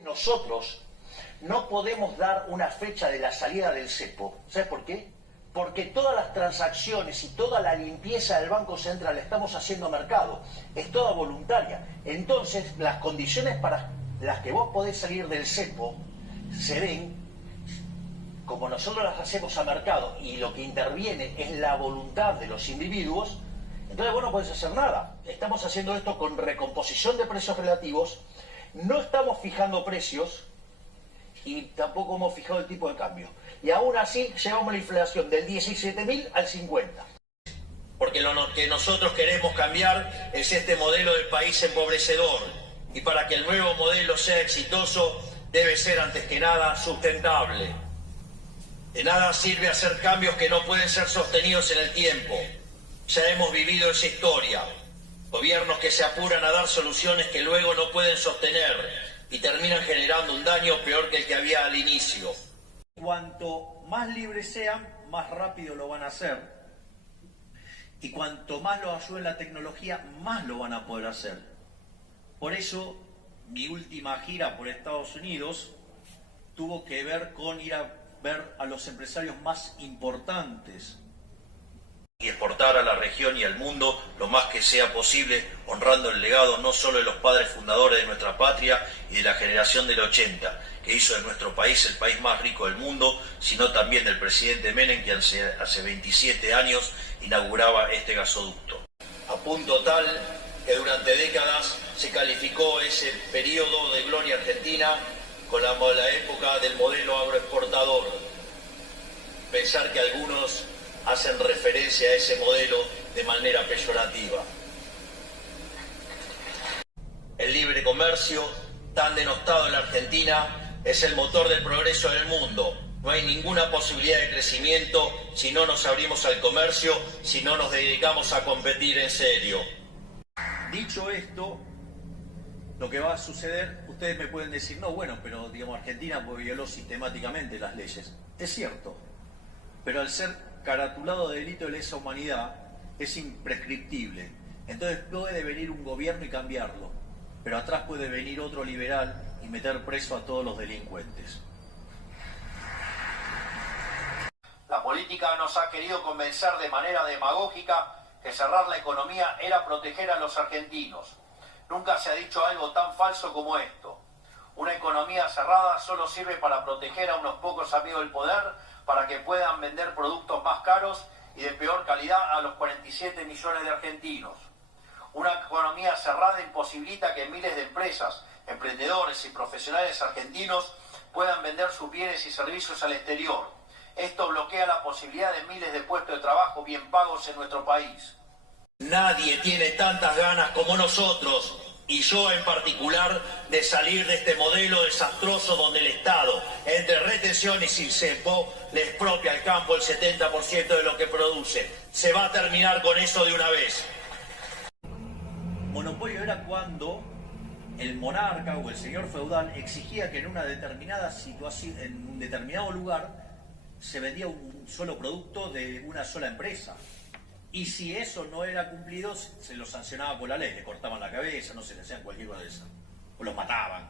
Nosotros no podemos dar una fecha de la salida del cepo. ¿Sabes por qué? Porque todas las transacciones y toda la limpieza del Banco Central la estamos haciendo a mercado. Es toda voluntaria. Entonces, las condiciones para las que vos podés salir del cepo se ven como nosotros las hacemos a mercado y lo que interviene es la voluntad de los individuos. Entonces vos no podés hacer nada. Estamos haciendo esto con recomposición de precios relativos. No estamos fijando precios y tampoco hemos fijado el tipo de cambio. Y aún así llevamos la inflación del 17.000 al 50. Porque lo que nosotros queremos cambiar es este modelo de país empobrecedor. Y para que el nuevo modelo sea exitoso, debe ser antes que nada sustentable. De nada sirve hacer cambios que no pueden ser sostenidos en el tiempo. Ya hemos vivido esa historia. Gobiernos que se apuran a dar soluciones que luego no pueden sostener y terminan generando un daño peor que el que había al inicio. Cuanto más libres sean, más rápido lo van a hacer. Y cuanto más lo ayude la tecnología, más lo van a poder hacer. Por eso, mi última gira por Estados Unidos tuvo que ver con ir a ver a los empresarios más importantes. Y exportar a la región y al mundo lo más que sea posible, honrando el legado no solo de los padres fundadores de nuestra patria y de la generación del 80, que hizo de nuestro país el país más rico del mundo, sino también del presidente Menem, que hace 27 años inauguraba este gasoducto. A punto tal que durante décadas se calificó ese periodo de gloria argentina con la época del modelo agroexportador. Pensar que algunos hacen referencia a ese modelo de manera peyorativa. El libre comercio, tan denostado en la Argentina, es el motor del progreso del mundo. No hay ninguna posibilidad de crecimiento si no nos abrimos al comercio, si no nos dedicamos a competir en serio. Dicho esto, lo que va a suceder, ustedes me pueden decir, no, bueno, pero digamos Argentina violó sistemáticamente las leyes. Es cierto, pero al ser caratulado de delito de lesa humanidad es imprescriptible. Entonces puede venir un gobierno y cambiarlo, pero atrás puede venir otro liberal y meter preso a todos los delincuentes. La política nos ha querido convencer de manera demagógica que cerrar la economía era proteger a los argentinos. Nunca se ha dicho algo tan falso como esto. Una economía cerrada solo sirve para proteger a unos pocos amigos del poder, para que puedan vender productos más caros y de peor calidad a los 47 millones de argentinos. Una economía cerrada imposibilita que miles de empresas, emprendedores y profesionales argentinos puedan vender sus bienes y servicios al exterior. Esto bloquea la posibilidad de miles de puestos de trabajo bien pagos en nuestro país. Nadie tiene tantas ganas como nosotros, y yo en particular, de salir de este modelo desastroso donde el Estado, entre retención y sin cepo, le expropia al campo el 70% de lo que produce. Se va a terminar con eso de una vez. Monopolio era cuando el monarca o el señor feudal exigía que en una determinada situación, en un determinado lugar, se vendía un solo producto de una sola empresa. Y si eso no era cumplido, se lo sancionaba por la ley, le cortaban la cabeza, no se le hacían cualquier cosa de eso, o los mataban.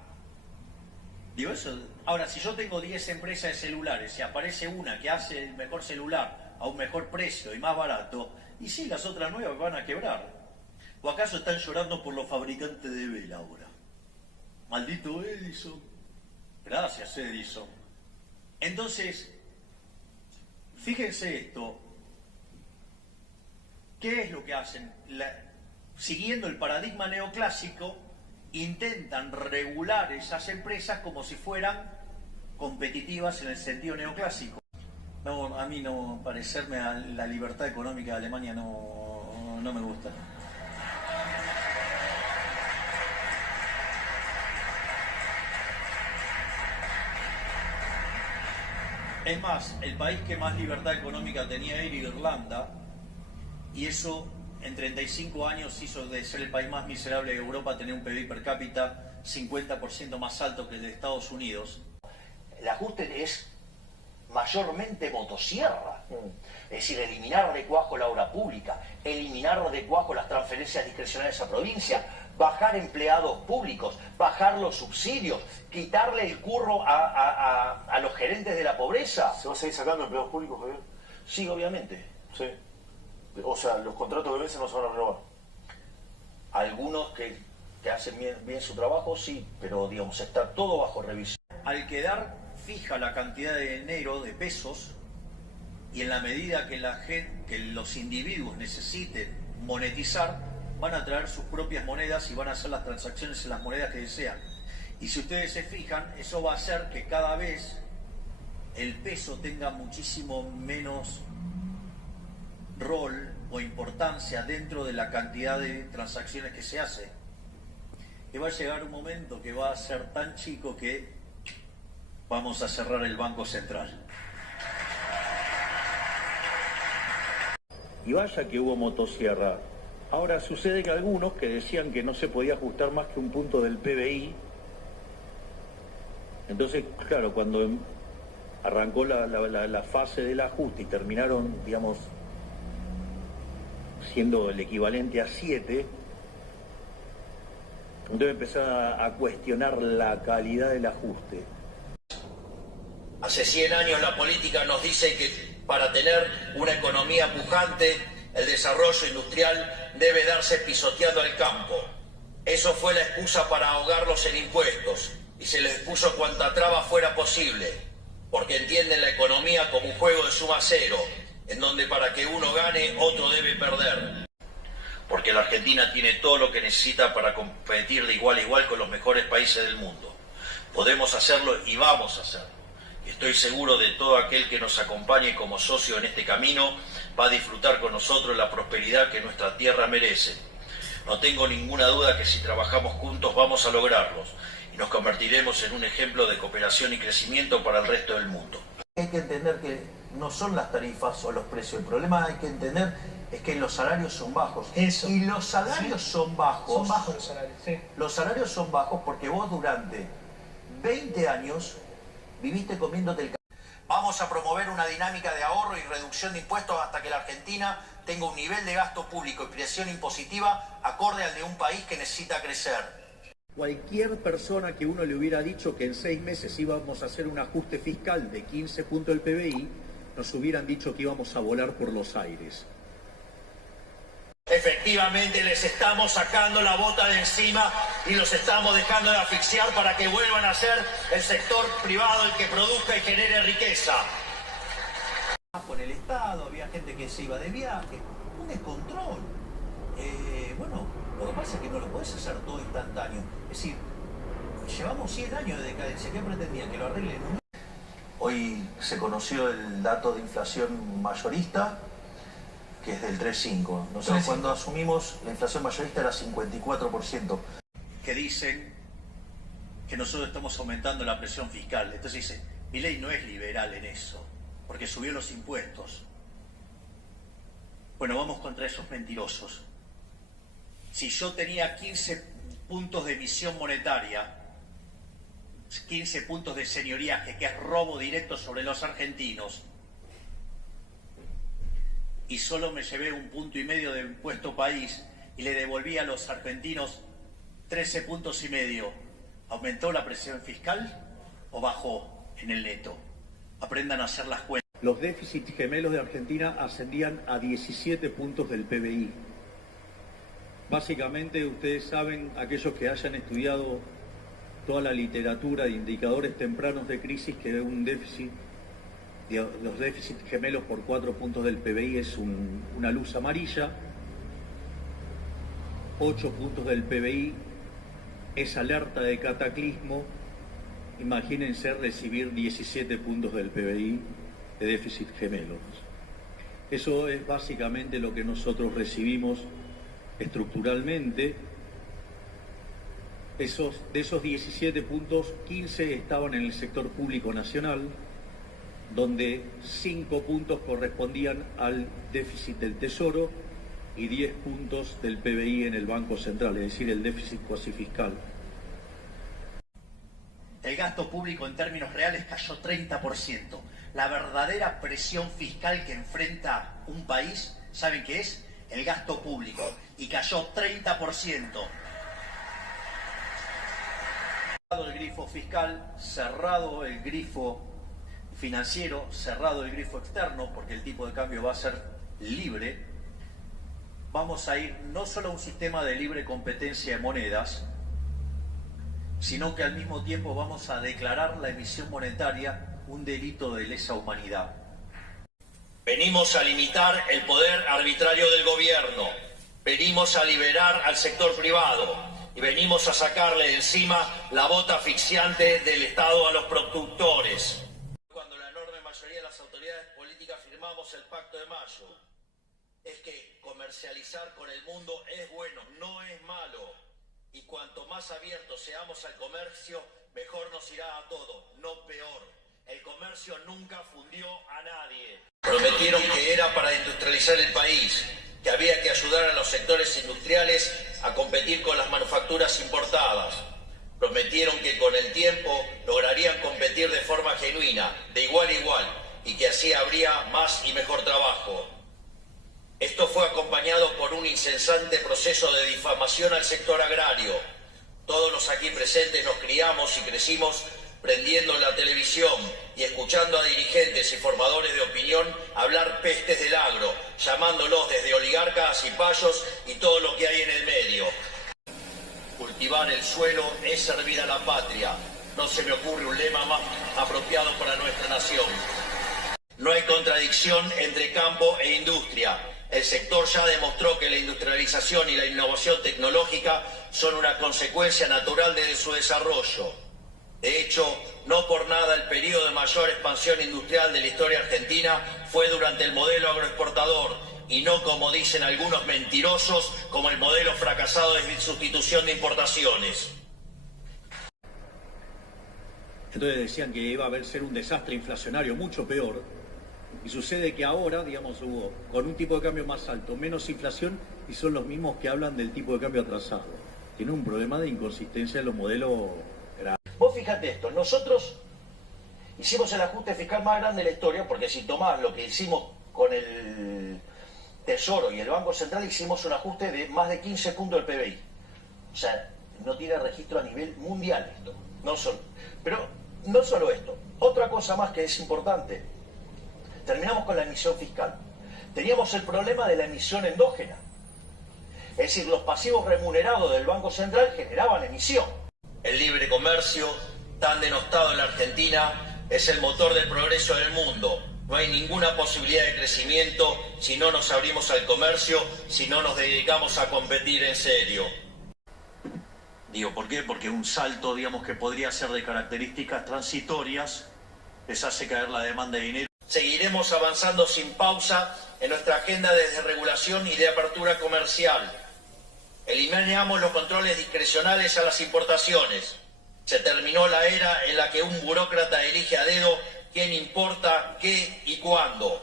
Digo eso. Ahora, si yo tengo 10 empresas de celulares y aparece una que hace el mejor celular a un mejor precio y más barato, y sí, las otras nuevas van a quebrar. ¿O acaso están llorando por los fabricantes de vela ahora? Maldito Edison. Gracias, Edison. Entonces, fíjense esto. ¿Qué es lo que hacen? Siguiendo el paradigma neoclásico, intentan regular esas empresas como si fueran competitivas en el sentido neoclásico. No, a mí no parecerme a la libertad económica de Alemania no me gusta. Es más, el país que más libertad económica tenía era Irlanda, y eso en 35 años hizo de ser el país más miserable de Europa tener un PIB per cápita 50% más alto que el de Estados Unidos. El ajuste es mayormente motosierra, es decir, eliminar de cuajo la obra pública, eliminar de cuajo las transferencias discrecionales a provincia, bajar empleados públicos, bajar los subsidios, quitarle el curro a los gerentes de la pobreza. ¿Se va a seguir sacando empleados públicos, Javier? Sí, obviamente. Sí. O sea, los contratos que vencen no se van a renovar. Algunos que hacen bien su trabajo, sí, pero digamos, está todo bajo revisión. Al quedar fija la cantidad de dinero, de pesos, y en la medida que los individuos necesiten monetizar, van a traer sus propias monedas y van a hacer las transacciones en las monedas que desean. Y si ustedes se fijan, eso va a hacer que cada vez el peso tenga muchísimo menos rol o importancia dentro de la cantidad de transacciones que se hace. Y va a llegar un momento que va a ser tan chico que vamos a cerrar el Banco Central. Y vaya que hubo motosierra. Ahora sucede que algunos que decían que no se podía ajustar más que un punto del PBI, entonces, claro, cuando arrancó la fase del ajuste y terminaron, digamos, siendo el equivalente a 7, entonces empezó a cuestionar la calidad del ajuste. Hace 100 años la política nos dice que para tener una economía pujante, el desarrollo industrial debe darse pisoteando al campo. Eso fue la excusa para ahogarlos en impuestos y se les puso cuanta traba fuera posible, porque entienden la economía como un juego de suma cero, en donde para que uno gane, otro debe perder. Porque la Argentina tiene todo lo que necesita para competir de igual a igual con los mejores países del mundo. Podemos hacerlo y vamos a hacerlo. Y estoy seguro de todo aquel que nos acompañe como socio en este camino va a disfrutar con nosotros la prosperidad que nuestra tierra merece. No tengo ninguna duda que si trabajamos juntos vamos a lograrlos y nos convertiremos en un ejemplo de cooperación y crecimiento para el resto del mundo. Hay que entender que no son las tarifas o los precios. El problema hay que entender es que los salarios son bajos. Eso. Y los salarios son bajos. Son bajos los salarios, sí. Los salarios son bajos porque vos durante 20 años viviste comiéndote el... Vamos a promover una dinámica de ahorro y reducción de impuestos hasta que la Argentina tenga un nivel de gasto público y presión impositiva acorde al de un país que necesita crecer. Cualquier persona que uno le hubiera dicho que en 6 meses íbamos a hacer un ajuste fiscal de 15 puntos del PBI, nos hubieran dicho que íbamos a volar por los aires. Efectivamente les estamos sacando la bota de encima y los estamos dejando de asfixiar para que vuelvan a ser el sector privado el que produzca y genere riqueza. Por el Estado, había gente que se iba de viaje, un descontrol. Bueno, lo que pasa es que no lo podés hacer todo instantáneo. Es decir, llevamos 100 años de decadencia, ¿qué pretendían? ¿Que lo arreglen? Hoy se conoció el dato de inflación mayorista, que es del 3,5. Nosotros cuando asumimos la inflación mayorista era 54%. Que dicen que nosotros estamos aumentando la presión fiscal. Entonces dice, Milei no es liberal en eso, porque subió los impuestos. Bueno, vamos contra esos mentirosos. Si yo tenía 15 puntos de emisión monetaria, 15 puntos de señoriaje, que es robo directo sobre los argentinos, y solo me llevé 1,5 puntos de impuesto país y le devolví a los argentinos 13,5 puntos, ¿aumentó la presión fiscal o bajó en el neto? Aprendan a hacer las cuentas. Los déficits gemelos de Argentina ascendían a 17 puntos del PBI. Básicamente, ustedes saben, aquellos que hayan estudiado toda la literatura de indicadores tempranos de crisis, que un déficit, los déficits gemelos por 4 puntos del PBI es una luz amarilla, 8 puntos del PBI es alerta de cataclismo. Imagínense recibir 17 puntos del PBI de déficit gemelos. Eso es básicamente lo que nosotros recibimos estructuralmente. De esos 17 puntos, 15 estaban en el sector público nacional, donde 5 puntos correspondían al déficit del Tesoro y 10 puntos del PBI en el Banco Central, es decir, el déficit cuasi fiscal. El gasto público en términos reales cayó 30%. La verdadera presión fiscal que enfrenta un país, ¿saben qué es? El gasto público. Y cayó 30%. fiscal, cerrado el grifo financiero, cerrado el grifo externo, porque el tipo de cambio va a ser libre, vamos a ir no solo a un sistema de libre competencia de monedas, sino que al mismo tiempo vamos a declarar la emisión monetaria un delito de lesa humanidad. Venimos a limitar el poder arbitrario del gobierno, venimos a liberar al sector privado y venimos a sacarle de encima la bota asfixiante del Estado a los productores. Cuando la enorme mayoría de las autoridades políticas firmamos el Pacto de Mayo, es que comercializar con el mundo es bueno, no es malo. Y cuanto más abiertos seamos al comercio, mejor nos irá a todos, no peor. El comercio nunca fundió a nadie. Prometieron que era para industrializar el país, que había que ayudar a los sectores industriales a competir con las manufacturas importadas. Prometieron que con el tiempo lograrían competir de forma genuina, de igual a igual, y que así habría más y mejor trabajo. Esto fue acompañado por un incesante proceso de difamación al sector agrario. Todos los aquí presentes nos criamos y crecimos prendiendo la televisión y escuchando a dirigentes y formadores de opinión hablar pestes del agro, llamándolos desde oligarcas y payos y todo lo que hay en el medio. Cultivar el suelo es servir a la patria. No se me ocurre un lema más apropiado para nuestra nación. No hay contradicción entre campo e industria. El sector ya demostró que la industrialización y la innovación tecnológica son una consecuencia natural de su desarrollo. De hecho, no por nada el periodo de mayor expansión industrial de la historia argentina fue durante el modelo agroexportador y no, como dicen algunos mentirosos, como el modelo fracasado de sustitución de importaciones. Entonces decían que iba a ser un desastre inflacionario mucho peor. Y sucede que ahora, digamos, hubo con un tipo de cambio más alto, menos inflación, y son los mismos que hablan del tipo de cambio atrasado. Tiene un problema de inconsistencia en los modelos. Vos fíjate esto, nosotros hicimos el ajuste fiscal más grande de la historia, porque si tomás lo que hicimos con el Tesoro y el Banco Central, hicimos un ajuste de más de 15 puntos del PBI. O sea, no tiene registro a nivel mundial esto. Pero no solo esto, otra cosa más que es importante. Terminamos con la emisión fiscal. Teníamos el problema de la emisión endógena. Es decir, los pasivos remunerados del Banco Central generaban emisión. El libre comercio, tan denostado en la Argentina, es el motor del progreso del mundo. No hay ninguna posibilidad de crecimiento si no nos abrimos al comercio, si no nos dedicamos a competir en serio. Digo, ¿por qué? Porque un salto, digamos, que podría ser de características transitorias, les hace caer la demanda de dinero. Seguiremos avanzando sin pausa en nuestra agenda de desregulación y de apertura comercial. Eliminamos los controles discrecionales a las importaciones. Se terminó la era en la que un burócrata elige a dedo quién importa, qué y cuándo.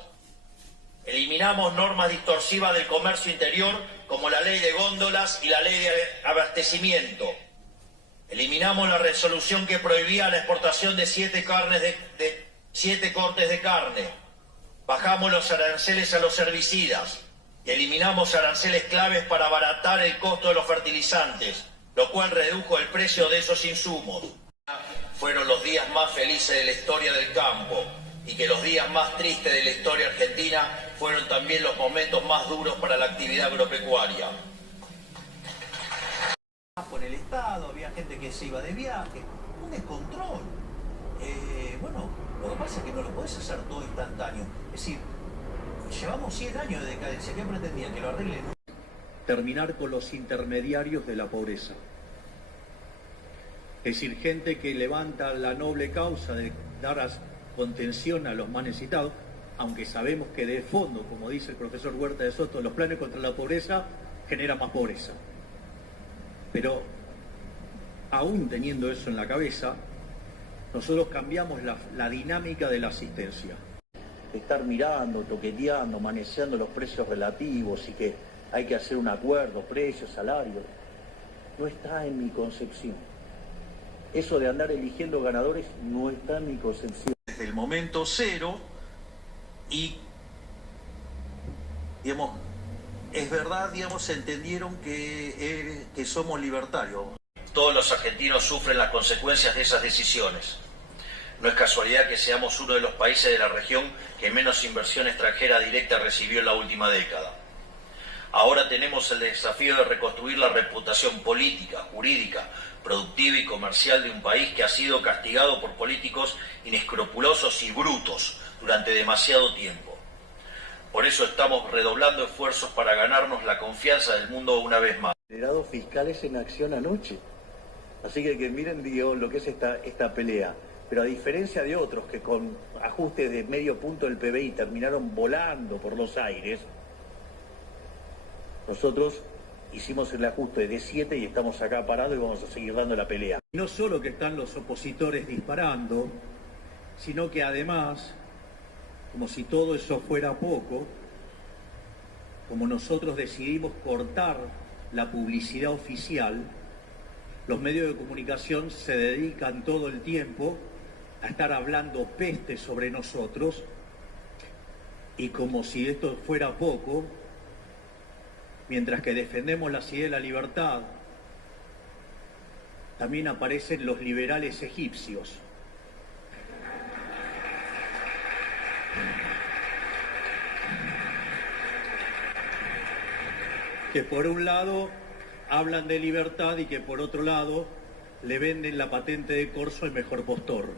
Eliminamos normas distorsivas del comercio interior como la ley de góndolas y la ley de abastecimiento. Eliminamos la resolución que prohibía la exportación de 7 cortes de carne. Bajamos los aranceles a los herbicidas y eliminamos aranceles claves para abaratar el costo de los fertilizantes, lo cual redujo el precio de esos insumos. Fueron los días más felices de la historia del campo y que los días más tristes de la historia argentina fueron también los momentos más duros para la actividad agropecuaria. Por el Estado, había gente que se iba de viaje, un descontrol. Bueno, lo que pasa es que no lo podés hacer todo instantáneo. Es decir, llevamos 100 años de decadencia. ¿Qué pretendían? ¿Que lo arreglen? Terminar con los intermediarios de la pobreza. Es decir, gente que levanta la noble causa de dar contención a los más necesitados, aunque sabemos que de fondo, como dice el profesor Huerta de Soto, los planes contra la pobreza generan más pobreza. Pero, aún teniendo eso en la cabeza, nosotros cambiamos la dinámica de la asistencia. Estar mirando, toqueteando, manejando los precios relativos y que hay que hacer un acuerdo, precios, salarios, no está en mi concepción. Eso de andar eligiendo ganadores no está en mi concepción. Desde el momento cero y, digamos, es verdad, digamos, entendieron que somos libertarios. Todos los argentinos sufren las consecuencias de esas decisiones. No es casualidad que seamos uno de los países de la región que menos inversión extranjera directa recibió en la última década. Ahora tenemos el desafío de reconstruir la reputación política, jurídica, productiva y comercial de un país que ha sido castigado por políticos inescrupulosos y brutos durante demasiado tiempo. Por eso estamos redoblando esfuerzos para ganarnos la confianza del mundo una vez más. Generados fiscales en acción anoche. Así que miren, digo, lo que es esta pelea. Pero a diferencia de otros que con ajustes de medio punto del PBI terminaron volando por los aires, nosotros hicimos el ajuste de 7 y estamos acá parados y vamos a seguir dando la pelea. No solo que están los opositores disparando, sino que además, como si todo eso fuera poco, como nosotros decidimos cortar la publicidad oficial, los medios de comunicación se dedican todo el tiempo a estar hablando peste sobre nosotros, y como si esto fuera poco, mientras que defendemos la ideas de la libertad, también aparecen los liberales egipcios. Que por un lado hablan de libertad y que por otro lado le venden la patente de corso al mejor postor.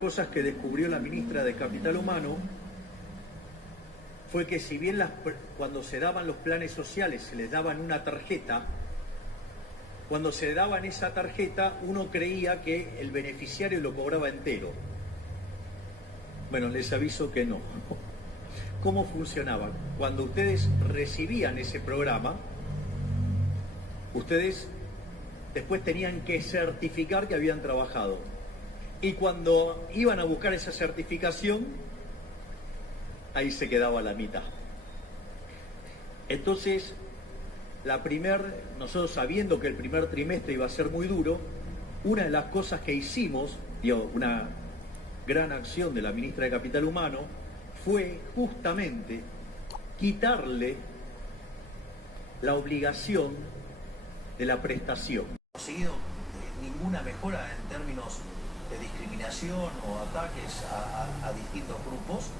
Cosas que descubrió la ministra de Capital Humano fue que si bien cuando se daban los planes sociales se les daban una tarjeta, cuando se daban esa tarjeta uno creía que el beneficiario lo cobraba entero. Bueno, les aviso que no. ¿Cómo funcionaba? Cuando ustedes recibían ese programa, ustedes después tenían que certificar que habían trabajado. Y cuando iban a buscar esa certificación, ahí se quedaba la mitad. Entonces, nosotros sabiendo que el primer trimestre iba a ser muy duro, una de las cosas que hicimos, una gran acción de la ministra de Capital Humano, fue justamente quitarle la obligación de la prestación. No ha conseguido ninguna mejora en términos de discriminación o ataques a distintos grupos,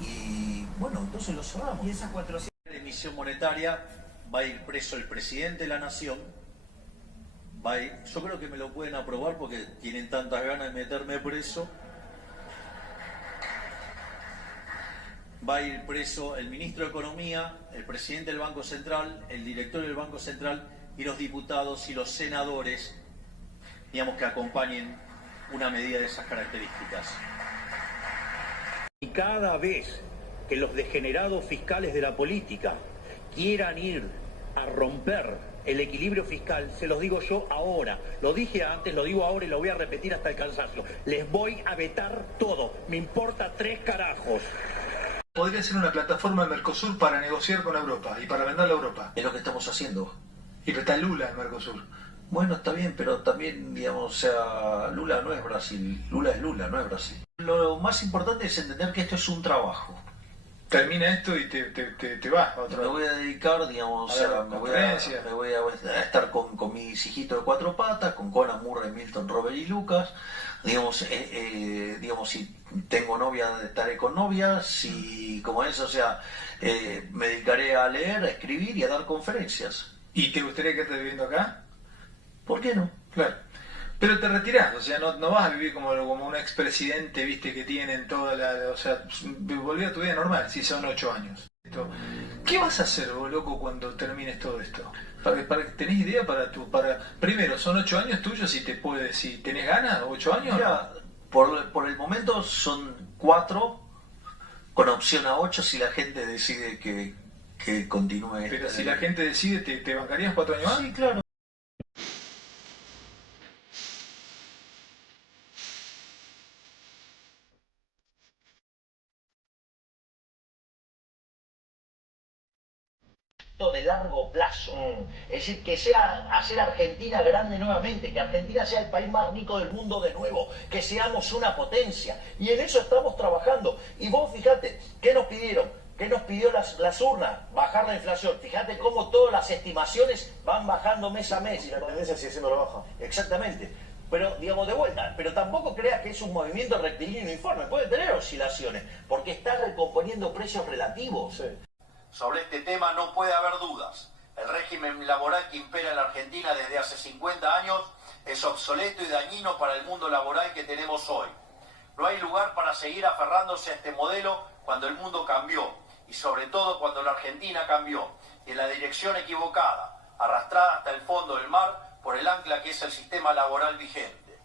y bueno, entonces lo cerramos. Y esas 400 de emisión monetaria va a ir preso el presidente de la nación, yo creo que me lo pueden aprobar porque tienen tantas ganas de meterme preso. Va a ir preso el ministro de Economía, el presidente del Banco Central, el director del Banco Central y los diputados y los senadores, digamos, que acompañen una medida de esas características. Y cada vez que los degenerados fiscales de la política quieran ir a romper el equilibrio fiscal, se los digo yo ahora, lo dije antes, lo digo ahora y lo voy a repetir hasta el cansancio, les voy a vetar todo, me importa 3 carajos. Podría ser una plataforma de Mercosur para negociar con Europa y para venderla a Europa. Es lo que estamos haciendo. Y está Lula en Mercosur. Bueno, está bien, pero también, digamos, o sea, Lula no es Brasil. Lula es Lula, no es Brasil. Lo más importante es entender que esto es un trabajo. Termina esto y te vas a otro. Me voy a dedicar, digamos, me voy a estar con mis hijitos de 4 patas, con Conan Murray, Milton, Robert y Lucas. Digamos, si tengo novia, estaré con novia, si como es, o sea, me dedicaré a leer, a escribir y a dar conferencias. ¿Y te gustaría que estés viviendo acá? ¿Por qué no? Claro. Pero te retirás, o sea, no vas a vivir como un expresidente, viste, que tienen toda o sea, volver a tu vida normal, si son 8 años. ¿Qué vas a hacer, vos, loco, cuando termines todo esto? ¿Tenés idea primero, son 8 años tuyos, si tenés ganas, 8 años? Mira, por el momento son 4, con opción a 8 si la gente decide que continúe. Pero si la gente decide, ¿te bancarías 4 años más? Sí, claro. De largo plazo, es decir, que sea hacer Argentina grande nuevamente, que Argentina sea el país más rico del mundo de nuevo, que seamos una potencia, y en eso estamos trabajando. Y vos fíjate, ¿qué nos pidieron? ¿Qué nos pidió las urnas? Bajar la inflación. Fíjate cómo todas las estimaciones van bajando mes a mes. Y la tendencia sigue siendo la baja. Exactamente. Pero, digamos, de vuelta, pero tampoco creas que es un movimiento rectilíneo uniforme. Puede tener oscilaciones, porque está recomponiendo precios relativos. Sí. Sobre este tema no puede haber dudas. El régimen laboral que impera en la Argentina desde hace 50 años es obsoleto y dañino para el mundo laboral que tenemos hoy. No hay lugar para seguir aferrándose a este modelo cuando el mundo cambió y sobre todo cuando la Argentina cambió y en la dirección equivocada, arrastrada hasta el fondo del mar por el ancla que es el sistema laboral vigente.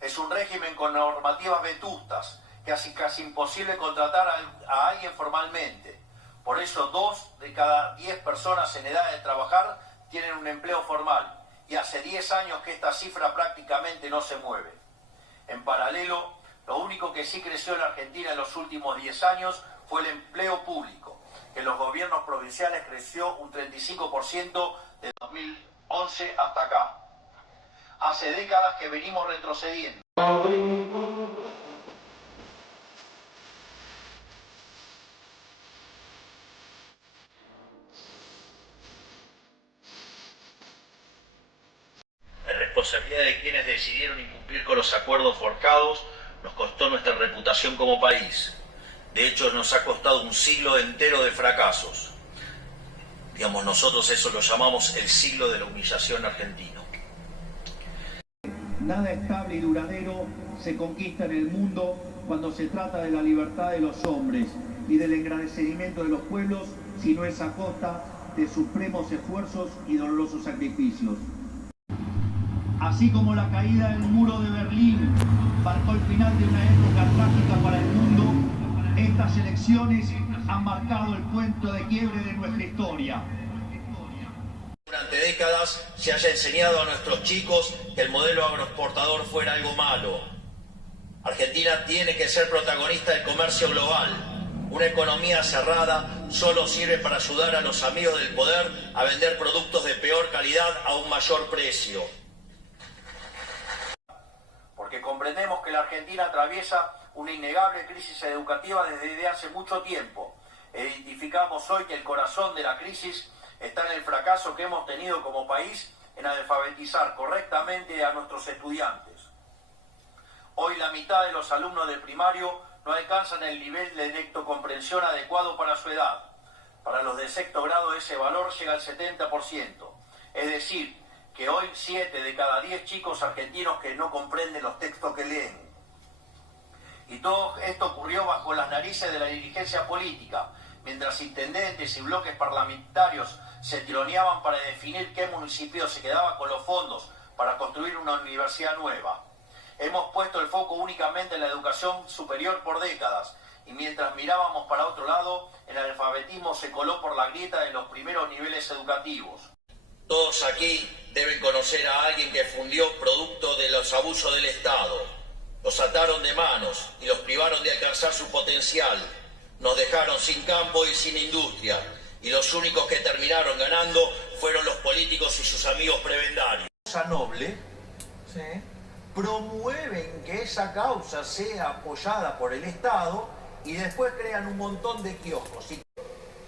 Es un régimen con normativas vetustas que hace casi imposible contratar a alguien formalmente. Por eso 2 de cada 10 personas en edad de trabajar tienen un empleo formal y hace 10 años que esta cifra prácticamente no se mueve. En paralelo, lo único que sí creció en la Argentina en los últimos 10 años fue el empleo público, que en los gobiernos provinciales creció un 35% de 2011 hasta acá. Hace décadas que venimos retrocediendo. La responsabilidad de quienes decidieron incumplir con los acuerdos forjados nos costó nuestra reputación como país. De hecho, nos ha costado un siglo entero de fracasos. Digamos, nosotros eso lo llamamos el siglo de la humillación argentino. Nada estable y duradero se conquista en el mundo cuando se trata de la libertad de los hombres y del engrandecimiento de los pueblos, si no es a costa de supremos esfuerzos y dolorosos sacrificios. Así como la caída del muro de Berlín marcó el final de una época trágica para el mundo, estas elecciones han marcado el punto de quiebre de nuestra historia. Durante décadas se haya enseñado a nuestros chicos que el modelo agroexportador fuera algo malo. Argentina tiene que ser protagonista del comercio global. Una economía cerrada solo sirve para ayudar a los amigos del poder a vender productos de peor calidad a un mayor precio. Porque comprendemos que la Argentina atraviesa una innegable crisis educativa desde hace mucho tiempo. Identificamos hoy que el corazón de la crisis está en el fracaso que hemos tenido como país en alfabetizar correctamente a nuestros estudiantes. Hoy la mitad de los alumnos del primario no alcanzan el nivel de lectocomprensión adecuado para su edad. Para los de sexto grado ese valor llega al 70%. Es decir, que hoy 7 de cada 10 chicos argentinos que no comprenden los textos que leen. Y todo esto ocurrió bajo las narices de la dirigencia política, mientras intendentes y bloques parlamentarios se tironeaban para definir qué municipio se quedaba con los fondos para construir una universidad nueva. Hemos puesto el foco únicamente en la educación superior por décadas, y mientras mirábamos para otro lado, el analfabetismo se coló por la grieta de los primeros niveles educativos. Todos aquí deben conocer a alguien que fundió producto de los abusos del Estado. Los ataron de manos y los privaron de alcanzar su potencial. Nos dejaron sin campo y sin industria. Y los únicos que terminaron ganando fueron los políticos y sus amigos prebendarios. Causa noble, ¿sí?, promueven que esa causa sea apoyada por el Estado y después crean un montón de kioscos. Y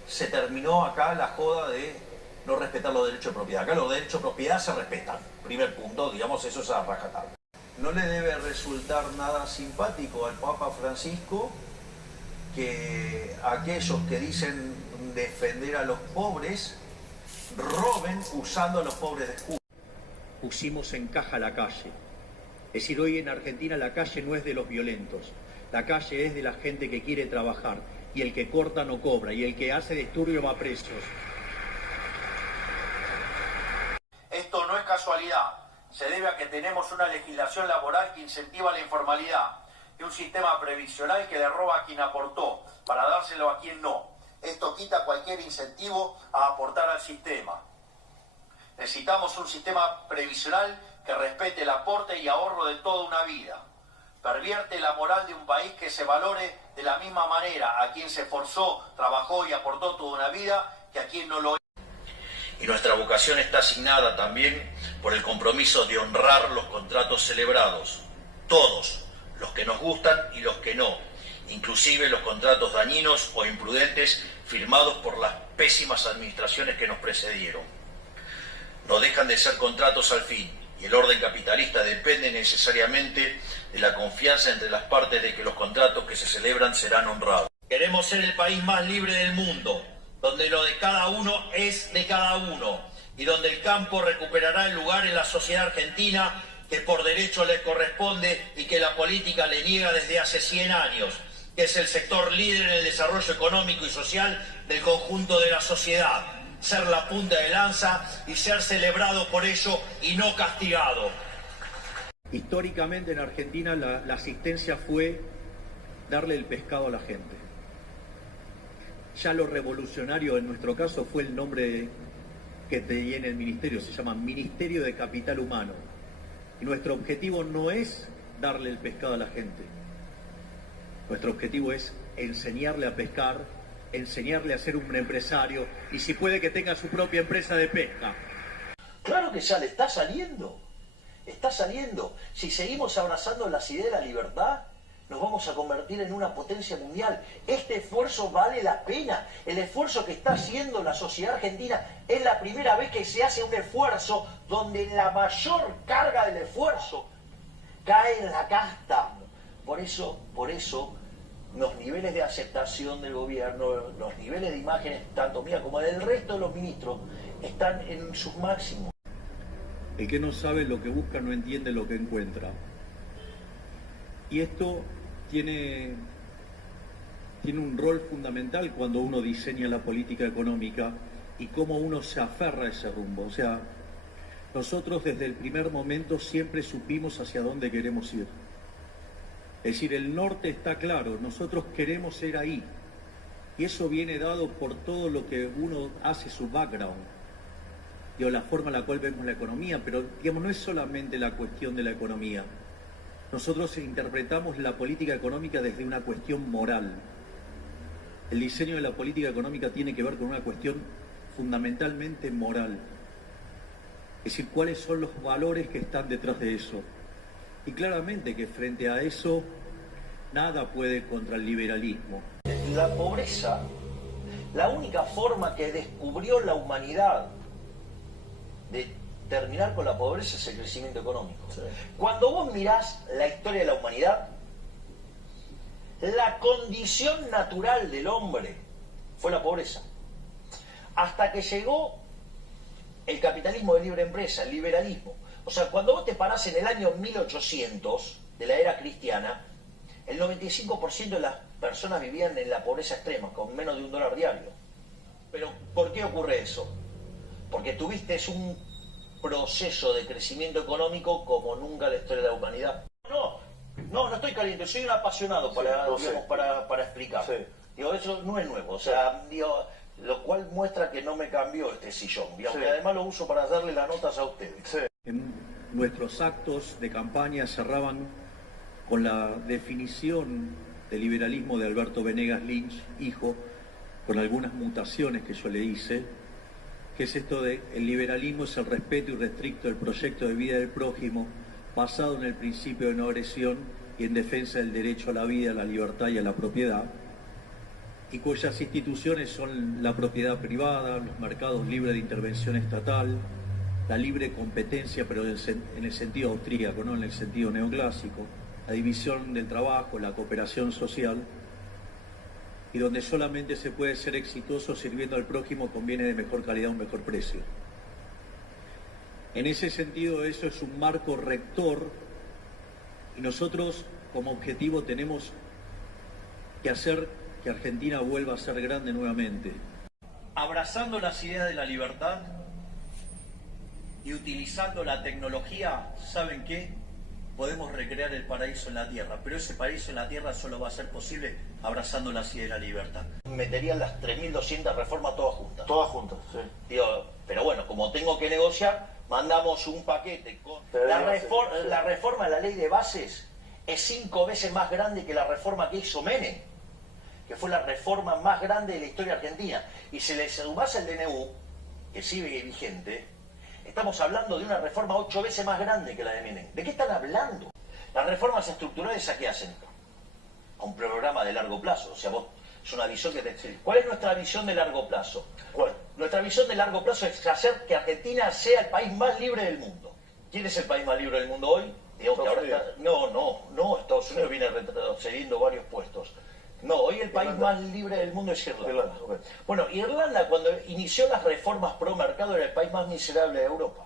se terminó acá la joda de no respetar los derechos de propiedad. Acá los derechos de propiedad se respetan. Primer punto, digamos, eso es a rajatabla. No le debe resultar nada simpático al Papa Francisco que aquellos que dicen defender a los pobres roben usando a los pobres de escudo. Pusimos en caja la calle. Es decir, hoy en Argentina la calle no es de los violentos. La calle es de la gente que quiere trabajar. Y el que corta no cobra. Y el que hace disturbio va preso. Esto no es casualidad. Se debe a que tenemos una legislación laboral que incentiva la informalidad y un sistema previsional que le roba a quien aportó para dárselo a quien no. Esto quita cualquier incentivo a aportar al sistema. Necesitamos un sistema previsional que respete el aporte y ahorro de toda una vida. Pervierte la moral de un país que se valore de la misma manera a quien se esforzó, trabajó y aportó toda una vida que a quien no lo hizo. Y nuestra vocación está asignada también por el compromiso de honrar los contratos celebrados. Todos, los que nos gustan y los que no. inclusive los contratos dañinos o imprudentes firmados por las pésimas administraciones que nos precedieron. No dejan de ser contratos al fin, y el orden capitalista depende necesariamente de la confianza entre las partes de que los contratos que se celebran serán honrados. Queremos ser el país más libre del mundo, donde lo de cada uno es de cada uno, y donde el campo recuperará el lugar en la sociedad argentina que por derecho le corresponde y que la política le niega desde hace 100 años, que es el sector líder en el desarrollo económico y social del conjunto de la sociedad. Ser la punta de lanza y ser celebrado por ello y no castigado. Históricamente en Argentina la asistencia fue darle el pescado a la gente. Ya lo revolucionario en nuestro caso fue el nombre que tiene el ministerio, se llama Ministerio de Capital Humano. Y nuestro objetivo no es darle el pescado a la gente. Nuestro objetivo es enseñarle a pescar, enseñarle a ser un empresario y si puede que tenga su propia empresa de pesca. Claro que ya le está saliendo. Está saliendo. Si seguimos abrazando las ideas de la libertad, nos vamos a convertir en una potencia mundial. Este esfuerzo vale la pena. El esfuerzo que está haciendo la sociedad argentina es la primera vez que se hace un esfuerzo donde la mayor carga del esfuerzo cae en la casta. Por eso, los niveles de aceptación del gobierno, los niveles de imágenes, tanto mía como del resto de los ministros, están en sus máximos. El que no sabe lo que busca no entiende lo que encuentra. Y esto tiene un rol fundamental cuando uno diseña la política económica y cómo uno se aferra a ese rumbo. O sea, nosotros desde el primer momento siempre supimos hacia dónde queremos ir. Es decir, el norte está claro, nosotros queremos ir ahí. Y eso viene dado por todo lo que uno hace, su background. Digo, la forma en la cual vemos la economía, pero digamos, no es solamente la cuestión de la economía. Nosotros interpretamos la política económica desde una cuestión moral. El diseño de la política económica tiene que ver con una cuestión fundamentalmente moral. Es decir, cuáles son los valores que están detrás de eso. Y claramente que frente a eso, nada puede contra el liberalismo. La pobreza, la única forma que descubrió la humanidad de terminar con la pobreza es el crecimiento económico. Sí. Cuando vos mirás la historia de la humanidad, la condición natural del hombre fue la pobreza. Hasta que llegó el capitalismo de libre empresa, el liberalismo. O sea, cuando vos te parás en el año 1800 de la era cristiana, el 95% de las personas vivían en la pobreza extrema, con menos de $1 diario. Pero, ¿por qué ocurre eso? Porque tuviste un proceso de crecimiento económico como nunca en la historia de la humanidad. No estoy caliente, soy un apasionado para explicar. Sí. Digo, eso no es nuevo, o sea, digo, lo cual muestra que no me cambió este sillón, y aunque además lo uso para darle las notas a ustedes. Sí. En nuestros actos de campaña cerraban con la definición del liberalismo de Alberto Venegas Lynch, hijo, con algunas mutaciones que yo le hice, que es esto de el liberalismo es el respeto irrestricto del proyecto de vida del prójimo, basado en el principio de no agresión y en defensa del derecho a la vida, a la libertad y a la propiedad, y cuyas instituciones son la propiedad privada, los mercados libres de intervención estatal, la libre competencia, pero en el sentido austríaco, no en el sentido neoclásico, la división del trabajo, la cooperación social, y donde solamente se puede ser exitoso sirviendo al prójimo con bienes de mejor calidad a un mejor precio. En ese sentido, eso es un marco rector, y nosotros como objetivo tenemos que hacer que Argentina vuelva a ser grande nuevamente. Abrazando las ideas de la libertad y utilizando la tecnología, ¿saben qué? Podemos recrear el paraíso en la tierra, pero ese paraíso en la tierra solo va a ser posible abrazando las ideas de la libertad. Meterían las 3.200 reformas todas juntas. Todas juntas, sí. Digo, pero bueno, como tengo que negociar, mandamos un paquete con... La reforma de la ley de bases es 5 veces más grande que la reforma que hizo Menem, que fue la reforma más grande de la historia argentina. Y si le sumás el DNU, que sigue vigente, estamos hablando de una reforma 8 veces más grande que la de Menem. ¿De qué están hablando? Las reformas estructurales, ¿a qué hacen? a un programa de largo plazo. O sea, vos, es una visión que te... ¿Cuál es nuestra visión de largo plazo? ¿Cuál? Nuestra visión de largo plazo es hacer que Argentina sea el país más libre del mundo. ¿Quién es el país más libre del mundo hoy? Digamos que ahora está... No, Estados Unidos viene retrocediendo varios puestos. No, hoy el país más libre del mundo es Irlanda. Okay. Bueno, Irlanda cuando inició las reformas pro mercado era el país más miserable de Europa.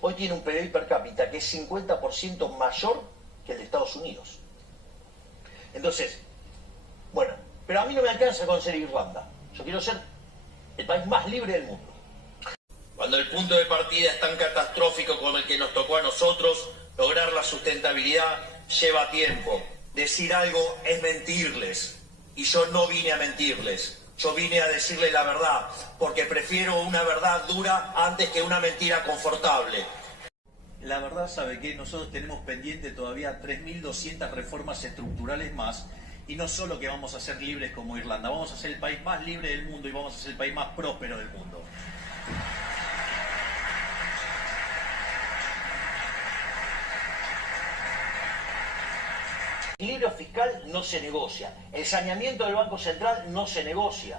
Hoy tiene un PBI per cápita que es 50% mayor que el de Estados Unidos. Entonces, bueno, pero a mí no me alcanza con ser Irlanda. Yo quiero ser el país más libre del mundo. Cuando el punto de partida es tan catastrófico como el que nos tocó a nosotros, lograr la sustentabilidad lleva tiempo. Decir algo es mentirles. Y yo no vine a mentirles. Yo vine a decirles la verdad, porque prefiero una verdad dura antes que una mentira confortable. La verdad, ¿sabe qué? Nosotros tenemos pendiente todavía 3.200 reformas estructurales más. Y no solo que vamos a ser libres como Irlanda, vamos a ser el país más libre del mundo y vamos a ser el país más próspero del mundo. El equilibrio fiscal no se negocia. El saneamiento del Banco Central no se negocia.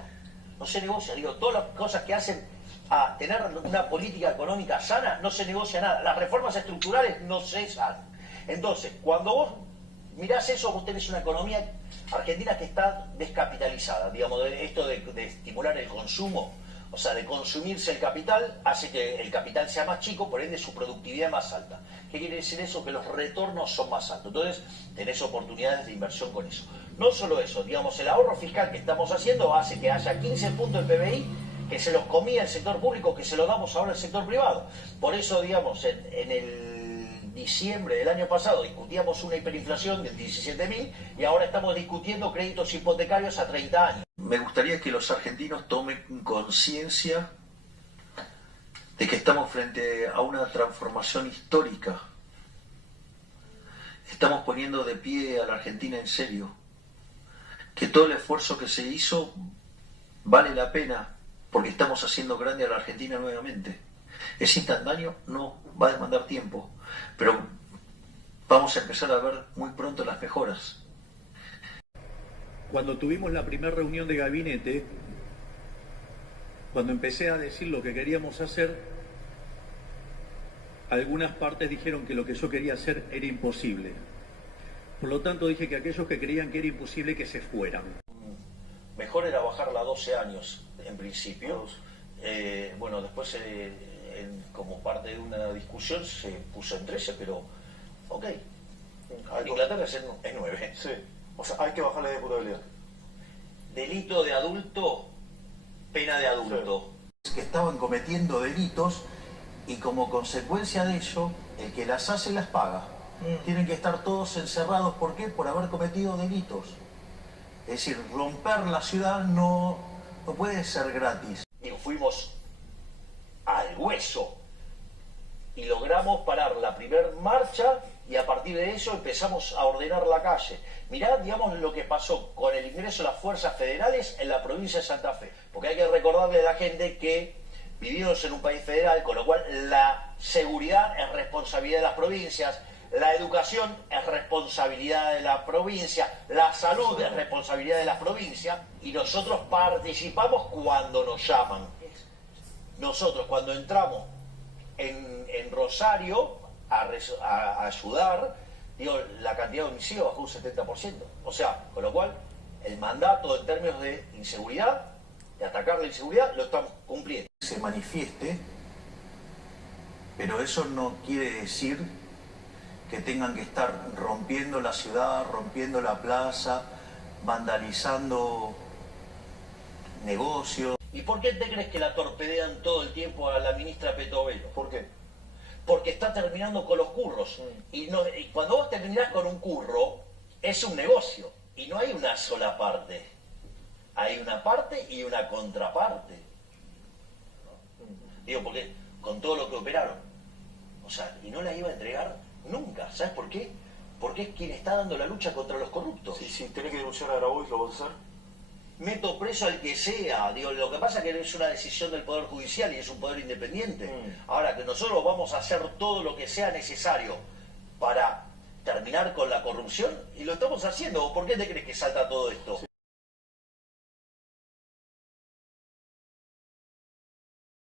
No se negocia. Digo, todas las cosas que hacen a tener una política económica sana, no se negocia nada. Las reformas estructurales no cesan. Entonces, cuando vos mirás eso, vos tenés una economía argentina que está descapitalizada. Digamos, esto de estimular el consumo, o sea, de consumirse el capital, hace que el capital sea más chico, por ende su productividad más alta. ¿Qué quiere decir eso? Que los retornos son más altos. Entonces, tenés oportunidades de inversión con eso. No solo eso, digamos, el ahorro fiscal que estamos haciendo hace que haya 15 puntos de PBI que se los comía el sector público, que se los damos ahora al sector privado. Por eso, digamos, en el diciembre del año pasado discutíamos una hiperinflación del 17.000 y ahora estamos discutiendo créditos hipotecarios a 30 años. Me gustaría que los argentinos tomen conciencia de que estamos frente a una transformación histórica. Estamos poniendo de pie a la Argentina en serio. Que todo el esfuerzo que se hizo vale la pena porque estamos haciendo grande a la Argentina nuevamente. Es instantáneo, no, va a demandar tiempo, pero vamos a empezar a ver muy pronto las mejoras. Cuando tuvimos la primera reunión de gabinete, cuando empecé a decir lo que queríamos hacer, algunas partes dijeron que lo que yo quería hacer era imposible. Por lo tanto dije que aquellos que creían que era imposible que se fueran. Mejor era bajarla a 12 años en principio. Bueno, después como parte de una discusión se puso en 13, pero ok. En Inglaterra es 9. Sí. O sea, hay que bajar la imputabilidad. Delito de adulto, pena de adulto. Sí. Que estaban cometiendo delitos y como consecuencia de ello, el que las hace las paga. Tienen que estar todos encerrados. ¿Por qué? Por haber cometido delitos. Es decir, romper la ciudad no puede ser gratis. Y fuimos al hueso y logramos parar la primer marcha y a partir de eso empezamos a ordenar la calle. Mirá, digamos, lo que pasó con el ingreso de las fuerzas federales en la provincia de Santa Fe. Porque hay que recordarle a la gente que vivimos en un país federal, con lo cual la seguridad es responsabilidad de las provincias, la educación es responsabilidad de la provincia, la salud es responsabilidad de la provincia y nosotros participamos cuando nos llaman. Nosotros cuando entramos en Rosario a ayudar, digo, la cantidad de homicidios bajó un 70%. O sea, con lo cual el mandato en términos de inseguridad, de atacar la inseguridad, lo estamos cumpliendo. Se manifieste, pero eso no quiere decir que tengan que estar rompiendo la ciudad, rompiendo la plaza, vandalizando negocios. ¿Y por qué te crees que la torpedean todo el tiempo a la ministra Petovelo? ¿Por qué? Porque está terminando con los curros. Y cuando vos terminás con un curro, es un negocio. Y no hay una sola parte. Hay una parte y una contraparte. Digo, porque con todo lo que operaron. O sea, y no la iba a entregar nunca. ¿Sabes por qué? Porque es quien está dando la lucha contra los corruptos. Sí, si tenés que denunciar a Grabois, ¿lo vas a hacer? Meto preso al que sea. Digo, lo que pasa es que es una decisión del Poder Judicial y es un poder independiente. Ahora, que nosotros vamos a hacer todo lo que sea necesario para terminar con la corrupción y lo estamos haciendo. ¿Por qué te crees que salta todo esto?